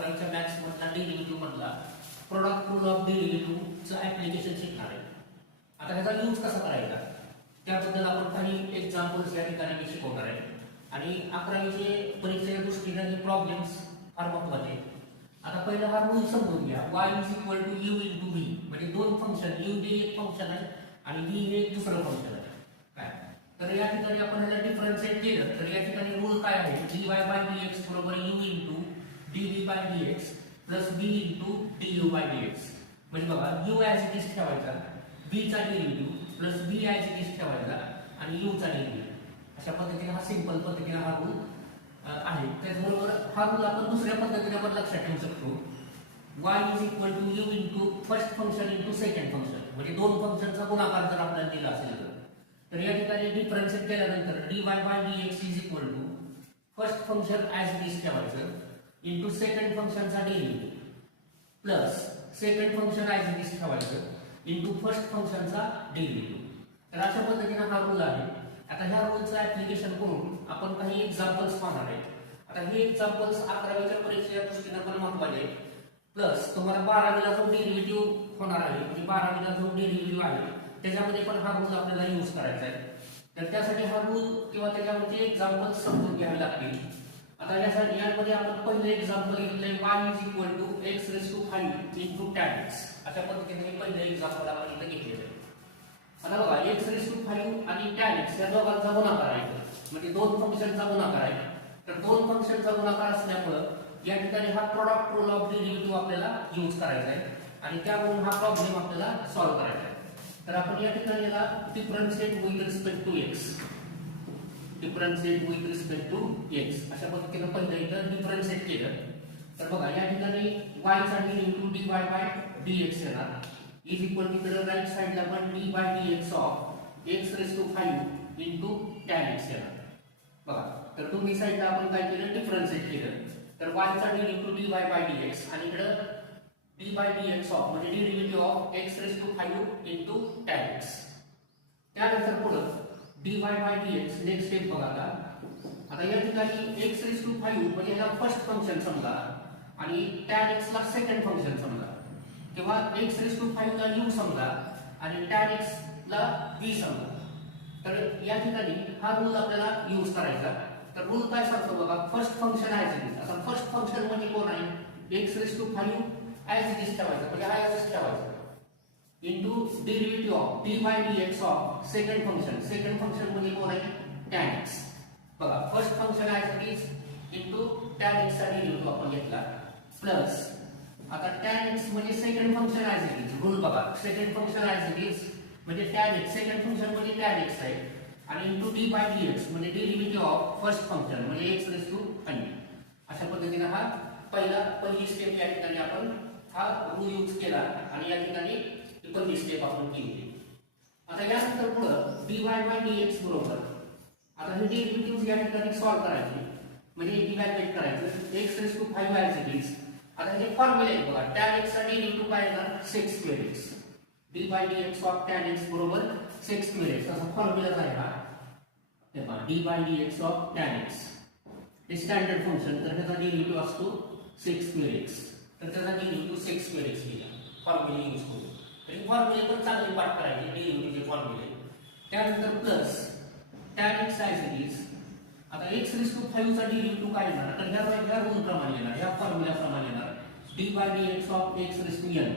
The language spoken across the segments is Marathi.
11वीच्या मॅथ्स मधला डेरिव्हेटिव्ह मधला प्रोडक्ट रूल ऑफ डेरिव्हेटिव्हचं ऍप्लिकेशन शिकणार आहे. आता ह्याचा यूज कसा करायचा त्याबद्दल आपण काही एक्झाम्पल्स या ठिकाणी मी शिकवणार आहे. आणि 11वीचे परीक्षेच्या दृष्टीने हे प्रॉब्लेम्स फार महत्त्वाचे आहेत. आता पहिला हा रूल समजून घ्या. y = u * v म्हणजे दोन फंक्शन u हे एक फंक्शन आहे आणि v हे एक दुसरं फंक्शन आहे. काय तर या ठिकाणी आपण ह्याला डिफरन्शिएट केलं तर या ठिकाणी रूल काय आहे dy/dx = u * dv/dx v * du/dx. म्हणजे बघा u ॲज इट इज ठेवायचा, v चा derivative v as it is ठेवायचा आणि u चा डेरिव्हेटिव्ह. अशा पद्धतीने हा सिंपल पद्धतीने हा रूल आहे. त्याचबरोबर हा रूल आपण दुसऱ्या पद्धतीने पण लक्षात ठेवू शकतो. y = u first function second function म्हणजे दोन फंक्शनचा गुणाकार जर आपल्याला दिला असेल तर या ठिकाणी डिफरन्शिएट केल्यानंतर dy/dx first function as it is ठेवायचं इंटू सेकंड फंक्शनचा derivative plus second function as it is ठेवायचं इंटू फर्स्ट फंक्शनचा डेरिव्हेटिव्ह. तर अशा पद्धतीने हा रूल आहे. आता ह्या रूलचं ऍप्लिकेशन करून आपण काही एक्झाम्पल्स पाहणार आहे. आता हे एक्झाम्पल्स 11वीच्या परीक्षेच्या दृष्टीने पण महत्त्वाचे आहेत. प्लस तुम्हाला 12वीला जो डेरिव्हेटिव्ह होणार आहे म्हणजे 12वीला जो डेरिव्हेटिव्ह आहे त्याच्यामध्ये पण हा रूल आपल्याला यूज करायचा आहे. तर त्यासाठी हा रूल किंवा त्याच्यामध्ये एक्झाम्पल्स समजून घ्यावे लागतील. आता यामध्ये आपण पहिले एक्झाम्पल घेतलंय y = x⁵ tan x. अशा पद्धतीने पहिले एक्झाम्पल आपण इथे घेतलेलं आहे. आता बघा x⁵ आणि tan x या दोघांचा गुणाकार आहे म्हणजे दोन फंक्शनचा गुणाकार आहे. तर दोन फंक्शनचा गुणाकार असल्यामुळे या ठिकाणी हा प्रोडक्ट रूल ऑफ डेरिव्हेटिव्ह आपल्याला यूज करायचा आहे आणि त्यावरून हा प्रॉब्लेम आपल्याला सॉल्व्ह करायचा आहे. तर आपण या ठिकाणी याला differentiate with respect to x अशा पद्धतीने पहिलं इथं डिफरन्शिएट केलं तर बघा या ठिकाणी y चा डेरिव्हेटिव्ह dy/dx येणार इज इक्वल टू इकडे राईट साइडला पण d/dx of x⁵ tan x येणार. बघा तर दोन्ही साइडला आपण काय केलं डिफरन्शिएट केलं तर y चा डेरिव्हेटिव्ह dy/dx आणि इकडे d/dx ऑफ म्हणजे derivative of x⁵ tan x. त्यानंतर पुढे dy/dx नेक्स्ट स्टेप बघा. आता या ठिकाणी x⁵ म्हणजे ह्याला फर्स्ट फंक्शन समजा आणि tan x ला सेकंड फंक्शन समजा किंवा x⁵ ला u समजा आणि tan x ला v समजा. तर या ठिकाणी हा रूल आपल्याला यूज करायचा. तर रूल काय सांगतो बघा first function as it is. आता फर्स्ट फंक्शन म्हणजे कोण आहे x⁵ ॲज इट इज ठेवायचा म्हणजे हा ॲज इट ठेवायचा into derivative of d/dx of second function म्हणजे कोण आहे tan x. बघा first function as it is into tan x चा डेरिव्हेटिव्ह आपण घेतला प्लस आता tan x म्हणजे second function as it is. Rule बघा second function as it is म्हणजे tan x सेकंड फंक्शन म्हणजे tan x आहे आणि इंटू d/dx म्हणजे डेरिव्हेटिव्ह ऑफ फर्स्ट फंक्शन म्हणजे x⁵. अशा पद्धतीने हा पहिली स्टेप या ठिकाणी आपण हा रूल यूज केला आणि या ठिकाणी पहिली स्टेप आपण केली. आता यानंतर पुढे dy/dx बरोबर आता हे डेरिव्हेटिव्ह या ठिकाणी सॉल्व्ह करायचे म्हणजे इव्हॅल्युएट करायचं x⁵ ॲज इट इज. आता हे फॉर्म्युला आहे बघा tan x चा डेरिव्हेटिव्ह काय येणार sec²x d/dx of tan x बरोबर sec²x असा फॉर्म्युला आहे हा. हे पहा d/dx ऑफ tan x हे स्टँडर्ड फंक्शन तर त्याचा डेरिव्हेटिव्ह असतो sec²x. तर त्याचा डेरिव्हेटिव्ह sec²x लिहा फॉर्म्युला यूज करून. तर फॉर्म्युले पण चांगले पाठ करायचे डेरिव्हेटिव्हचे फॉर्म्युले. त्यानंतर plus tan x as it is. आता x⁵ चा डेरिव्हेटिव्ह काय येणार तर ह्या रूल प्रमाणे येणार ह्या फॉर्म्युला प्रमाणे येणार d/dx ऑफ x⁵n.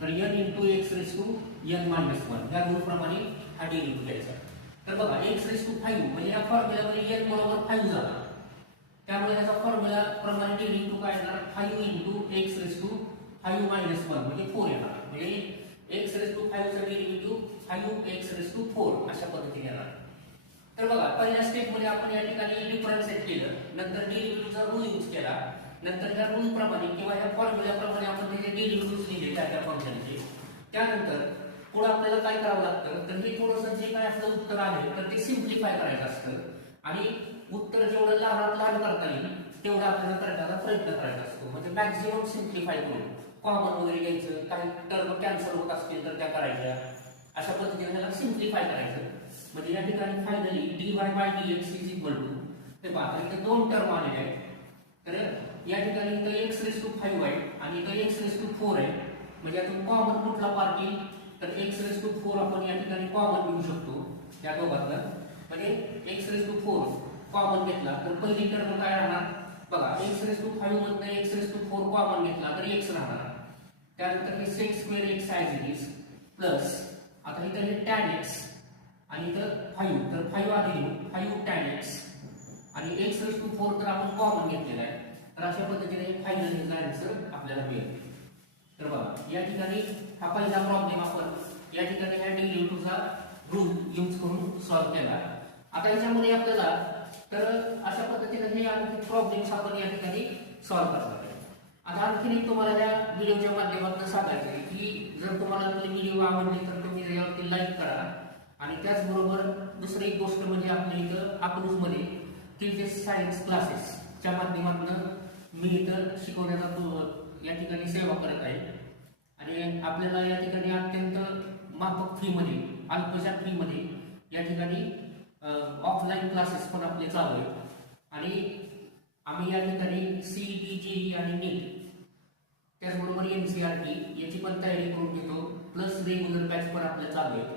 तर n इंटू x⁻n - 1 या रूल प्रमाणे हा डेरिव्हेटिव्ह घ्यायचा. तर बघा x⁵ म्हणजे या फॉर्म्युल्यामध्ये n बरोबर 5 झाला त्यामुळे याचा फॉर्म्युला प्रमाणे डेरिव्हेटिव्ह काय येणार 5 इंटू x⁻5 - 1 म्हणजे 4 येणार. म्हणजे x⁵ चा डेरिव्हेटिव्ह 5x⁴ अशा पद्धतीने येणार. तर बघा पहिल्या स्टेप मध्ये आपण या ठिकाणी डिफरन्शिएट केलं नंतर डेरिव्हेटिव्हचा रूल यूज केला नंतर या रूल प्रमाणे किंवा या फॉर्म्युल्याप्रमाणे आपण त्याचे डेरिव्हेटिव्ह लिहिले त्या फंक्शनचे. त्यानंतर पुढे आपल्याला काय करावं लागतं तर हे थोडंसं जे काय आपलं उत्तर आहे तर ते सिम्प्लिफाय करायचं असतं आणि उत्तर जेवढं लहान करता येईल तेवढं आपल्याला करण्याचा प्रयत्न करायचा असतो. म्हणजे मॅक्झिमम सिम्प्लिफाय करून कॉमन वगैरे घ्यायचं काही टर्म कॅन्सल होत असतील तर त्या करायच्या अशा पद्धतीने त्याला सिम्प्लिफाय करायचं. म्हणजे या ठिकाणी finally dy/dx is equal to हे पहा इथे दोन टर्म आलेले आहेत तर या ठिकाणी इथं x रेस टू 5 आहे आणि इथं x रेस टू 4 आहे, म्हणजे यातून कॉमन कुठला पार्ट येईल तर x रेस टू 4 आपण या ठिकाणी कॉमन घेऊ शकतो या दोघातलं. म्हणजे x रेस टू 4 कॉमन घेतला तर पहिली टर्म काय राहणार बघा, x रेस टू 5 मधनं x रेस टू 4 कॉमन घेतला तर x राहणार. त्यानंतर हे sec square x as it is plus आता इथं हे tan x आणि इथं 5 तर 5 आधी घेऊ 5 tan x आणि x रेस टू 4 तर आपण कॉमन घेतलेला आहे. तर अशा पद्धतीने फायनल आन्सर आपल्याला मिळेल. तर बघा या ठिकाणी हा पहिला प्रॉब्लेम आपण या ठिकाणी ह्या डेरिव्हेटिव्हचा रूल यूज करून सॉल्व्ह केला. आता याच्यामध्ये आपल्याला तर अशा पद्धतीने हे आणखी प्रॉब्लेम्स आपण या ठिकाणी सॉल्व्ह करणार आहे. आता आणखीन एक तुम्हाला या व्हिडिओच्या माध्यमातून सांगायचं आहे की जर तुम्हाला आपली व्हिडिओ आवडली तर तुम्ही यावरती लाईक करा आणि त्याचबरोबर दुसरी एक गोष्ट म्हणजे आपल्या इथं अकलूजमध्ये टीचर्स सायन्स क्लासेसच्या माध्यमातून मी इथं शिकवण्याचा या ठिकाणी सेवा करत आहे आणि आपल्याला या ठिकाणी अत्यंत माफक फीमध्ये अल्पशा फीमध्ये या ठिकाणी ऑफलाईन क्लासेस पण आपले चालू आहेत आणि आम्ही या ठिकाणी CET JEE आणि नीट त्याचबरोबर NCERT याची पण तयारी करून घेतो प्लस रेग्युलर बॅच पण आपल्या चालू आहेत.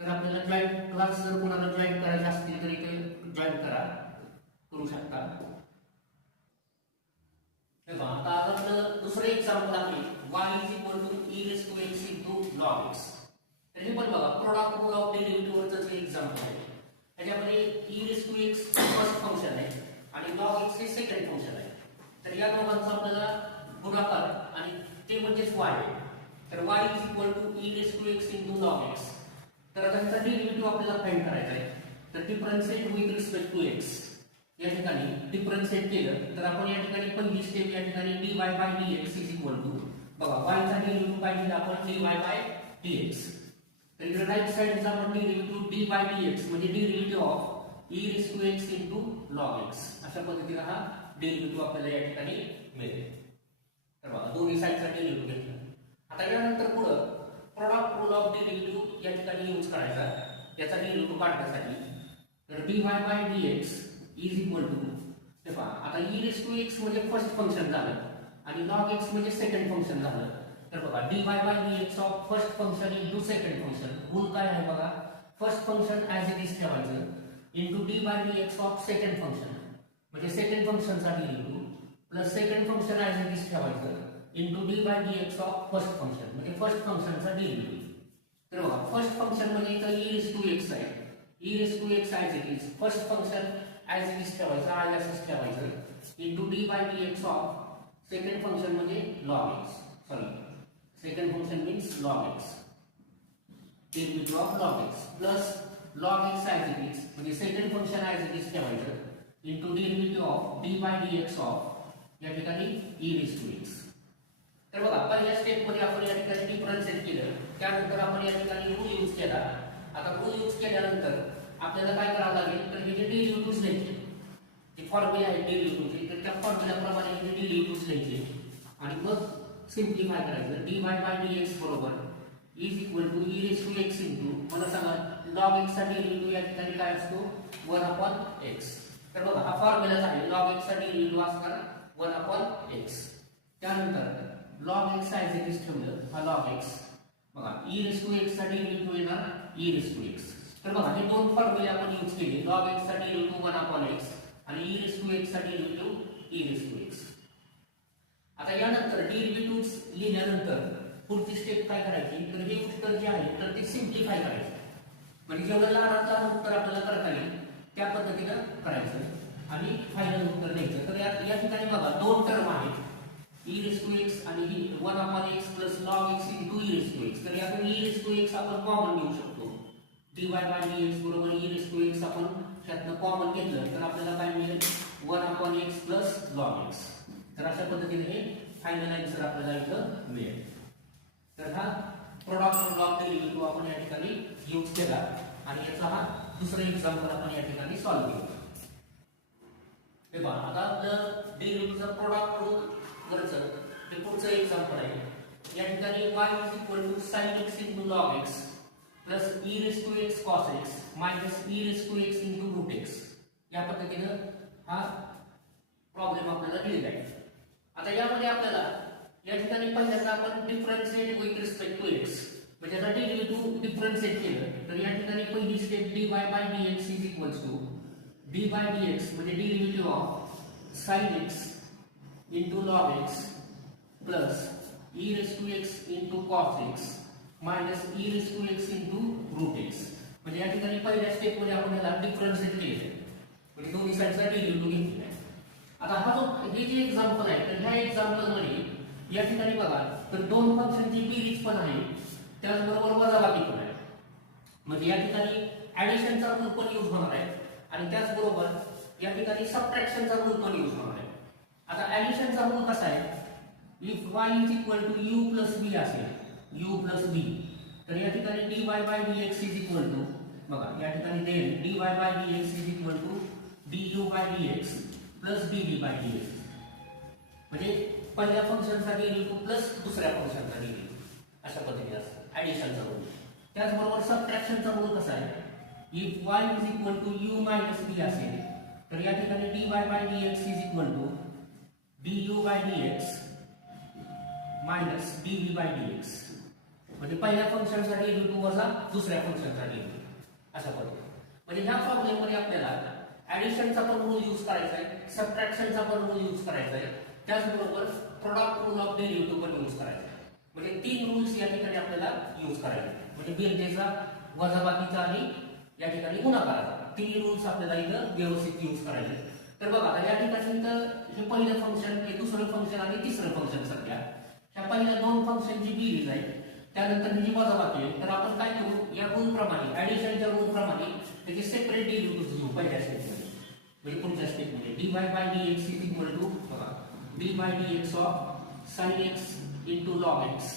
तर आपल्याला जॉईन क्लास जर कोणाला जॉईन करायचे असतील तर इथे जॉईन करू शकता. आता आपलं दुसरं एक्झाम्पल आहे y e raised to x into log x. तर हे पण बघा प्रोडक्ट रूल ऑफ डेरिव्हेटिव्हचं एक्झाम्पल आहे. त्याच्यामध्ये e raised to x first function आहे आणि log x हे सेकंड फंक्शन आहे. तर या दोघांचा आपल्याला गुणाकार आणि ते म्हणजेच y आहे. तर y e raised to x into log x. तर आता ह्याचा डेरिव्हेटिव्ह आपल्याला फाइंड करायचा आहे. तर differentiate with respect to x या ठिकाणी डिफरन्शिएट केलं तर आपण या ठिकाणी पहिली स्टेप या ठिकाणी dy by dx is equal to बघा y चा डेरिव्हेटिव्ह पाहिजे आपण dy by dx. तर इकडे राईट साइडचा आपण डेरिव्हेटिव्ह dy by dx म्हणजे derivative of e raised to x into log x अशा पद्धतीने हा डेरिव्हेटिव्ह आपल्याला या ठिकाणी मिळेल. तर बघा दोन्ही साइडचा डेरिव्हेटिव्ह घेतला. आता यानंतर पुढे प्रोडक्ट रूल ऑफ डेरिव्हेटिव्ह या ठिकाणी यूज करायचा याचा डेरिव्हेटिव्ह काढण्यासाठी. तर dy by dx is equal to हे पहा आता e raised to x म्हणजे फर्स्ट फंक्शन झालं आणि log x म्हणजे सेकंड फंक्शन झालं. तर बघा dy by dx of first function into second function rule काय आहे बघा, first function as it is ठेवायचं into dy by dx of second function म्हणजे सेकंड फंक्शनचा derivative plus second function as it is ठेवायचं into dy by dx of first function म्हणजे फर्स्ट फंक्शनचा डेरिव्हेटिव्ह. तर बघा फर्स्ट फंक्शन म्हणजे इथं e raised to x आहे, e raised to x as it is first function as it is ठेवायचं आय असंच ठेवायचं into dy by dx of second function म्हणजे log x second function means log x derivative of log x plus log x as it is म्हणजे second function as it is ठेवायचं into derivative of dy by dx of या ठिकाणी e raised to x. तर बघा पहिल्या स्टेप मध्ये आपण या ठिकाणी डिफरन्शिएट केलं त्यानंतर आपण या ठिकाणी रूल यूज केला. आता रूल यूज केल्यानंतर आपल्याला काय करावं लागेल तर हे जे डेरिव्हेटिव्हज लिहायचे जे फॉर्म्युला आहेत डेरिव्हेटिव्हचे तर त्या फॉर्म्युल्याप्रमाणे हे डेरिव्हेटिव्हज लिहायचे आणि मग सिम्प्लिफाय करायचं dy by dx बरोबर is equal to e raised to x into मला सांगा log x चा डेरिव्हेटिव्ह या ठिकाणी काय असतो 1/x. तर बघा हा फॉर्म्युलाच आहे log x चा डेरिव्हेटिव्ह असणार 1/x. त्यानंतर log x as it is ठेवलं हा log x बघा e raised to x चा डेरिव्हेटिव्ह येणार e raised to x. तर बघा हे दोन फॉर्म्युले आपण यूज केले log x चा डेरिव्हेटिव्ह 1/x आणि e raised to x चा derivative e raised to x. आता यानंतर डेरिव्हेटिव्हज लिहिल्यानंतर पुढची स्टेप काय करायची तर हे उत्तर जे आहे तर ते सिम्प्लिफाय करायचं म्हणजे जेवढं लहानात लहान उत्तर आपल्याला करता येईल त्या पद्धतीनं करायचं आणि फायनल उत्तर द्यायचं. तर या ठिकाणी बघा दोन टर्म आहेत e raised to x आणि ही 1/x plus log x into e raised to x. तर यातून e raised to x आपण कॉमन घेऊ शकतो dy by dx बरोबर e raised to x आपण त्यातनं कॉमन घेतलं तर आपल्याला काय मिळेल 1/x प्लस log x. तर अशा पद्धतीने हे फायनल आन्सर आपल्याला इथं मिळेल. तर हा प्रोडक्ट रूल ऑफ डेरिव्हेटिव्ह आपण या ठिकाणी यूज केला आणि याचा हा दुसरा एक्झाम्पल आपण या ठिकाणी सॉल्व्ह केला. हे पहा आता आपलं डेरिव्हेटिव्हचा प्रोडक्ट रूल वरचं हे पुढचं एक्झाम्पल आहे. या ठिकाणी y is equal to sin x into log x plus e raised to x cos x minus e raised to x into root x या पद्धतीनं हा प्रॉब्लेम प्रॉब्लेम आपल्याला दिलेला आहे. आता यामध्ये आपल्याला या ठिकाणी पहिल्यांदा आपण differentiate with respect to x म्हणजे आता डेरिव्हेटिव्ह डिफरन्शिएट केलं तर या ठिकाणी पहिली step dy by dx is equals to d by dx म्हणजे derivative of sin x into log x plus e raised to x into cos x minus e raised to x into root x म्हणजे या ठिकाणी पहिल्या स्टेप मध्ये आपण याला डिफरन्शिएट केले म्हणजे दोन्ही साइडचा डेरिव्हेटिव्ह घेतलेला आहे. आता हा जो हे जे एक्झाम्पल आहे तर ह्या एक्झाम्पल मध्ये या ठिकाणी बघा तर दोन फंक्शनची बेरीज पण आहे त्याचबरोबर वजाबाकी पण आहे म्हणजे या ठिकाणी ऍडिशनचा रूल पण यूज होणार आहे आणि त्याचबरोबर या ठिकाणी सबट्रॅक्शनचा रूल पण यूज होणार आहे. आता ऍडिशनचा रूल कसा आहे if y is equal to u plus b असेल u प्लस b तर या ठिकाणी dy by dx is equal to बघा या ठिकाणी देईल dy by dx is equal to du by dx plus dd by dx म्हणजे पहिल्या फंक्शनचा डेरिव्हेटिव्ह प्लस दुसऱ्या फंक्शनचा डेरिव्हेटिव्ह अशा पद्धतीने असतं ऍडिशनचा रूल. त्याचबरोबर सबट्रॅक्शनचा रूल कसा आहे if y is equal to u minus b असेल तर या ठिकाणी dy by dx is equal to du by dx minus dv by dx म्हणजे पहिल्या फंक्शनचा डेरिव्हेटिव्ह वजा दुसऱ्या फंक्शनचा डेरिव्हेटिव्ह अशा पद्धतीने. म्हणजे ह्या प्रॉब्लेम मध्ये आपल्याला ऍडिशनचा पण रूल यूज करायचा आहे सबट्रॅक्शनचा पण रूल यूज करायचा आहे त्याचबरोबर प्रोडक्ट रूल ऑफ डेरिव्हेटिव्ह पण यूज करायचा आहे म्हणजे तीन रूल्स या ठिकाणी आपल्याला यूज करायचे म्हणजे बेरजेचा वजाबाकीचा आणि या ठिकाणी गुणाकाराचा तिन्ही रूल्स आपल्याला इथं व्यवस्थित यूज करायचे. तर बघा आता या ठिकाणी इथं हे पहिलं फंक्शन हे दुसरं फंक्शन आणि तिसरं फंक्शन सध्या ह्या पहिल्या दोन फंक्शनची बेरीज आहे त्यानंतर ही जी वजाबाकी आहे तर आपण काय करू या रूल प्रमाणे ऍडिशनच्या रूल प्रमाणे त्याचे सेपरेट डेरिव्हेटिव्ह घेऊ पहिल्या स्टेपमध्ये म्हणजे पुढच्या स्टेपमध्ये dy by dx is equal to बघा d by dx of sin x into log x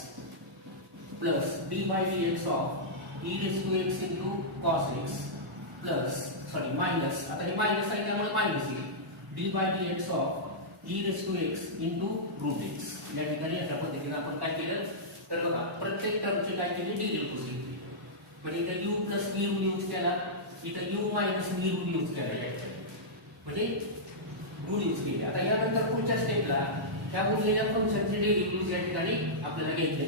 plus d by dx of e raised to x into cos x plus minus आता हे मायनस आहे त्यामुळे मायनस येईल d by dx of e raised to x into root x या ठिकाणी अशा पद्धतीने आपण काय केलं तर बघा प्रत्येक टर्मचे काय केले डेरिव्हेटिव्ह घेतले म्हणजे इथं u plus v rule use केला इथं u minus v rule use केला म्हणजे रूल यूज केले. आता यानंतर पुढच्या स्टेपला ह्या उरलेल्या फंक्शनचे डेरिव्हेटिव्ह या ठिकाणी आपल्याला घ्यायचे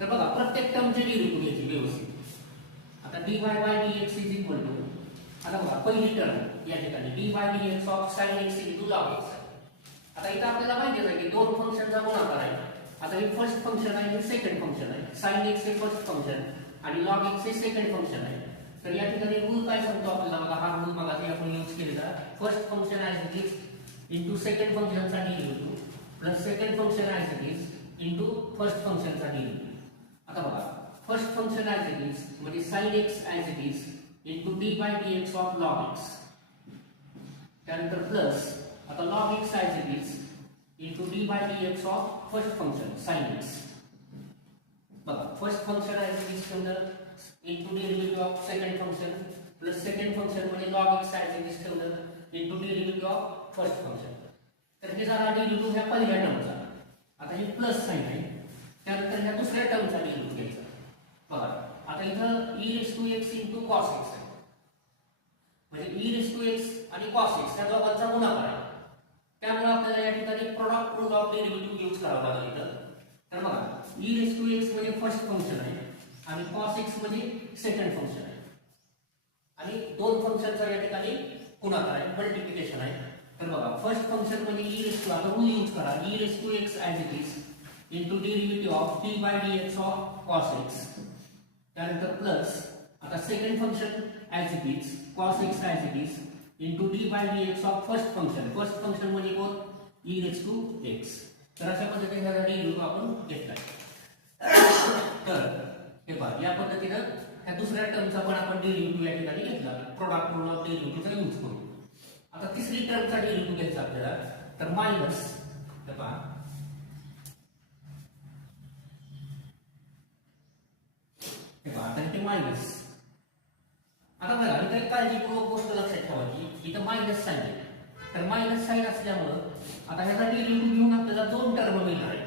तर बघा प्रत्येक टर्मचे डेरिव्हेटिव्ह घ्यायचे व्यवस्थित. आता dy by dx is equal to आता बघा पहिली टर्म या ठिकाणी dy by dx of sin x into log x. आता इथं आपल्याला माहिती आहे की दोन फंक्शनचा गुणाकार आहे. आता हे फर्स्ट फंक्शन आहे हे सेकंड फंक्शन आहे sin x हे फर्स्ट फंक्शन आणि log x हे सेकंड फंक्शन आहे. तर या ठिकाणी रूल काय सांगतो आपल्याला बघा हा रूल बघा ते आपण यूज केलेला first function as it is into second फंक्शनचा derivative plus second function as it is into first फंक्शनचा डेरिव्हेटिव्ह. आता बघा first function as it is म्हणजे sin x as it is into d by dx of log x त्यानंतर प्लस आता log x as it is into d by dx of first function sin x. बघा first function as it is ठेवलं into derivative of second function plus second function मध्ये log x as it is ठेवलं into derivative of first function. तर हे झाला डेरिव्हेटिव्ह ह्या पहिल्या टर्मचा. आता हे प्लस साइन आहे त्यानंतर ह्या दुसऱ्या टर्मचा डेरिव्हेटिव्ह घ्यायचा. बघा आता इथं e raised to x into cos x आहे म्हणजे e raised to x आणि cos x या दोघांचा गुणाकार आहे त्यामुळे आपल्याला या ठिकाणी product rule of derivative use करावा लागेल इथं. तर बघा e raised to x म्हणजे फर्स्ट फंक्शन आहे आणि cos x म्हणजे सेकंड फंक्शन आहे आणि दोन फंक्शनचा या ठिकाणी गुणाकार आहे मल्टिप्लिकेशन आहे. तर बघा फर्स्ट फंक्शन म्हणजे e raised to आता रूल यूज करा e raised to x as it is into derivative of d by dx of cos x त्यानंतर प्लस आता second function as it is cos x as it is into d by dx of first function म्हणजे कोण e raised to x. तर अशा पद्धतीने ह्याचा डेरिव्हेटिव्ह आपण घेतलाय. तर हे पहा या पद्धतीने ह्या दुसऱ्या टर्मचा पण आपण डेरिव्हेटिव्ह या ठिकाणी घेतला प्रोडक्ट रूल ऑफ डेरिव्हेटिव्हचा यूज करू. आता तिसरी टर्मचा डेरिव्हेटिव्ह घ्यायचा आपल्याला तर मायनस हे पहा आता इथे मायनस. आता बघा इथे काळजीपूर्वक गोष्ट लक्षात ठेवायची इथं मायनस साइन आहे तर मायनस साइन असल्यामुळं आता ह्याचा डेरिव्हेटिव्ह घेऊन आपल्याला दोन टर्म मिळणार आहे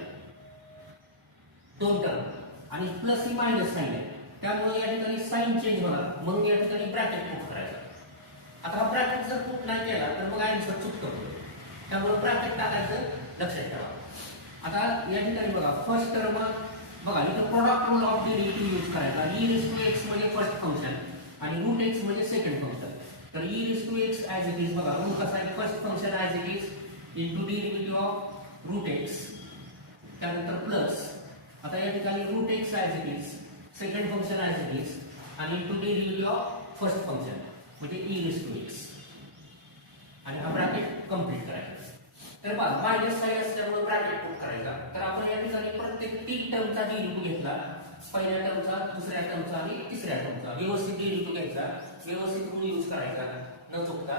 दोन टर्म आणि प्लस ही मायनस साइन आहे त्यामुळे या ठिकाणी साइन चेंज होणार मग या ठिकाणी ब्रॅकेट पुट करायचा. आता हा ब्रॅकेट जर पुट नाही केला तर मग आन्सर चुकतो त्यामुळे ब्रॅकेट टाकायचं लक्षात ठेवा. आता या ठिकाणी बघा फर्स्ट टर्म बघा इथं product rule of derivative use करायचा. e रेज टू x म्हणजे फर्स्ट फंक्शन आणि रूट x म्हणजे सेकंड फंक्शन. तर e raise to x as it is बघा रूट कसा आहे first function as it is into derivative of root x त्यानंतर प्लस आता या ठिकाणी root x as it is second function as it is आणि into derivative of first function म्हणजे e रेज टू x आणि हा ब्रॅकेट कंप्लीट करायचा. तर बघा मायनस साइन असल्यामुळे ब्रॅकेट पुट करायचा. तर आपण या ठिकाणी प्रत्येक 3 टर्मचा डेरिव्हेटिव्ह घेतला. पहिल्या टर्मचा, दुसऱ्या टर्मचा आणि तिसऱ्या टर्मचा व्यवस्थित डेरिव्हेटिव्ह घ्यायचा, व्यवस्थित रूल यूज करायचा न चुकता.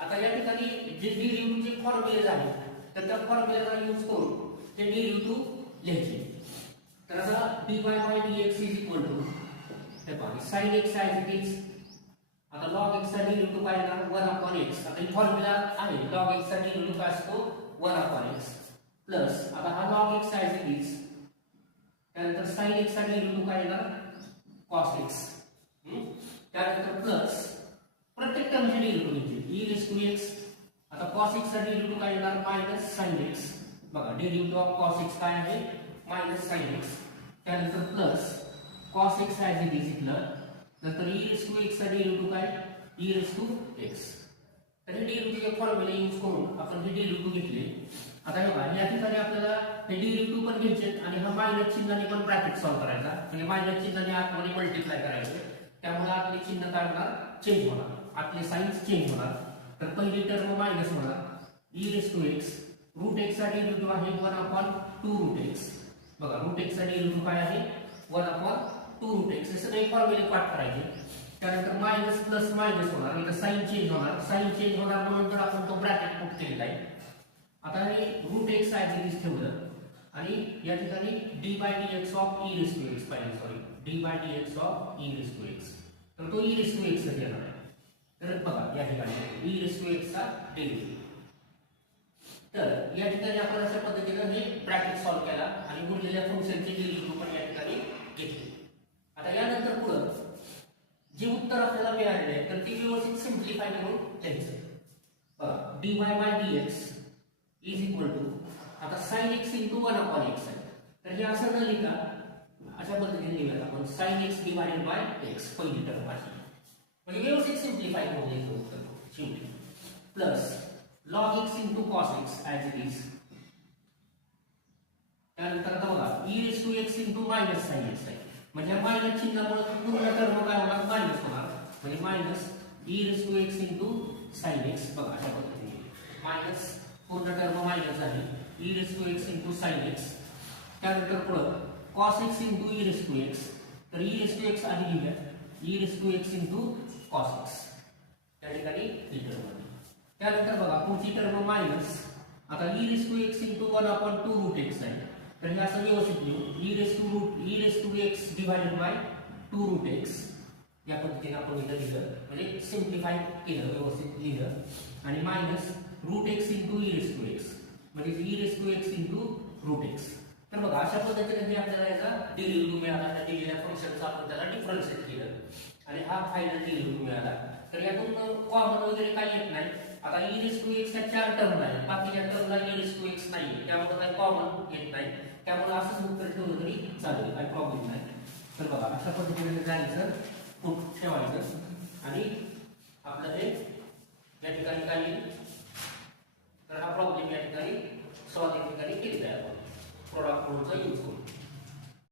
आता या ठिकाणी जे डेरिव्हेटिव्हचे फॉर्म्युले झाले तर त्या फॉर्म्युलेचा यूज करून ते डेरिव्हेटिव्ह लिहायचे. तर आता dy by dx is equal to हे पहा sin x as it is आता log x चा डेरिव्हेटिव्ह काय येणार 1 upon x. आता ही फॉर्म्युला आहे log x चा डेरिव्हेटिव्ह काय असतो 1 upon x प्लस आता हा log x as it is त्यानंतर sin x चा डेरिव्हेटिव्ह काय येणार cos x त्यानंतर प्लस प्रत्येक टर्मचे डेरिव्हेटिव्ह घ्यायचे e रेज टू x. आता cos x चा डेरिव्हेटिव्ह काय येणार मायनस sin x. बघा डेरिव्हेटिव्ह ऑफ cos x काय आहे मायनस sin x. त्यानंतर plus cos x as it is इथलं नंतर e रेज टू x चा डेरिव्हेटिव्ह काय e रेज टू x. तर हे डेरिव्हेटिव्हचे फॉर्म्युला यूज करून आपण हे डेरिव्हेटिव्ह घेतले. आता बघा या ठिकाणी आपल्याला हे डेरिव्हेटिव्ह पण घ्यायचे आणि हा मायनस चिन्हाने पण ब्रॅकेट सॉल्व्ह करायचा. म्हणजे मायनस चिन्हाने आतमध्ये मल्टिप्लाय करायचे त्यामुळे आतले चिन्ह काय होणार चेंज होणार, आतले साइन्स चेंज होणार. तर पहिली टर्म मायनस होणार e raise to x root x चा डेरिव्हेटिव्ह आहे 1 upon 2 रूट x. बघा रूट x चा डेरिव्हेटिव्ह काय आहे 1 upon 2 रूट x. हे सगळे फॉर्म्युले पाठ करायचे. त्यानंतर मायनस प्लस मायनस होणार इथं साइन चेंज होणार, साइन चेंज होणार म्हणून तर आपण तो ब्रॅकेट पुट केलेला आहे. आता हे root x as it is ठेवलं आणि या ठिकाणी d by dx of e raise to x पाहिजे sorry d by dx of e raise to x. तर तो e रेज टू x च येणार आहे. तर बघा या ठिकाणी e रेज टू x चा डेरिव्हेटिव्ह. तर या ठिकाणी आपण अशा पद्धतीने हे ब्रॅकेट सॉल्व्ह केला आणि उरलेल्या फंक्शनचे डेरिव्हेटिव्ह पण या ठिकाणी घेतले. आता यानंतर पुढे जे उत्तर आपल्याला मिळालेले आहे तर ते व्यवस्थित सिम्प्लिफाय करून लिहायचं. बघा dy by dx is equal to आता sin x into 1 upon x आहे. तर हे असं न लिहिता अशा पद्धतीने लिहिलं आपण sin x divided by x पहिली टर्म आहे म्हणजे व्यवस्थित सिम्प्लिफाय करून लिहायचं उत्तर शेवटी plus log x into cos x as it is. त्यानंतर आता बघा e raise to x into minus sin x आहे म्हणजे मायनस चिन्हामुळे पूर्ण टर्म काय होणार मायनस होणार म्हणजे minus e raise to x into sin x. बघा अशा पद्धतीने मायनस पूर्ण टर्म मायनस झाली e raise to x into sin x. त्यानंतर पुढे cos x into e raise to x. तर e रेज टू x आधी लिहिलं e raise to x into cos x त्या ठिकाणी ही टर्म. त्यानंतर बघा पुढची टर्म मायनस आता e raise to x into 1 upon 2 root x आहे. तर हे असं व्यवस्थित लिहू e raise to x divided by 2 root x या पद्धतीने आपण इथं लिहिलं म्हणजे सिम्प्लिफाय केलं व्यवस्थित लिहिलं आणि minus root x into e raise to x म्हणजे e raise to x into root x. तर बघा अशा पद्धतीने आपल्याला याचा डेरिव्हेटिव्ह मिळाला. त्या दिलेल्या फंक्शनचा आपण त्याला डिफरन्शिएट केलं आणि हा फायनल डेरिव्हेटिव्ह मिळाला. तर यातून कॉमन वगैरे काही येत नाही. आता e रेज टू x च्या 4 टर्म आहे बाकीच्या टर्मला e रेज टू x नाही त्यामुळे काही कॉमन येत नाही त्यामुळे असंच उत्तर ठेवलं तरी चालेल काही प्रॉब्लेम नाही. तर बघा अशा पद्धतीने जायचं पुट ठेवायचं आणि आपलं हे या ठिकाणी काय येईल तर हा प्रॉब्लेम या ठिकाणी सॉल्व्ह या ठिकाणी केलेला आहे आपण प्रॉडक्ट रूलचा यूज करून.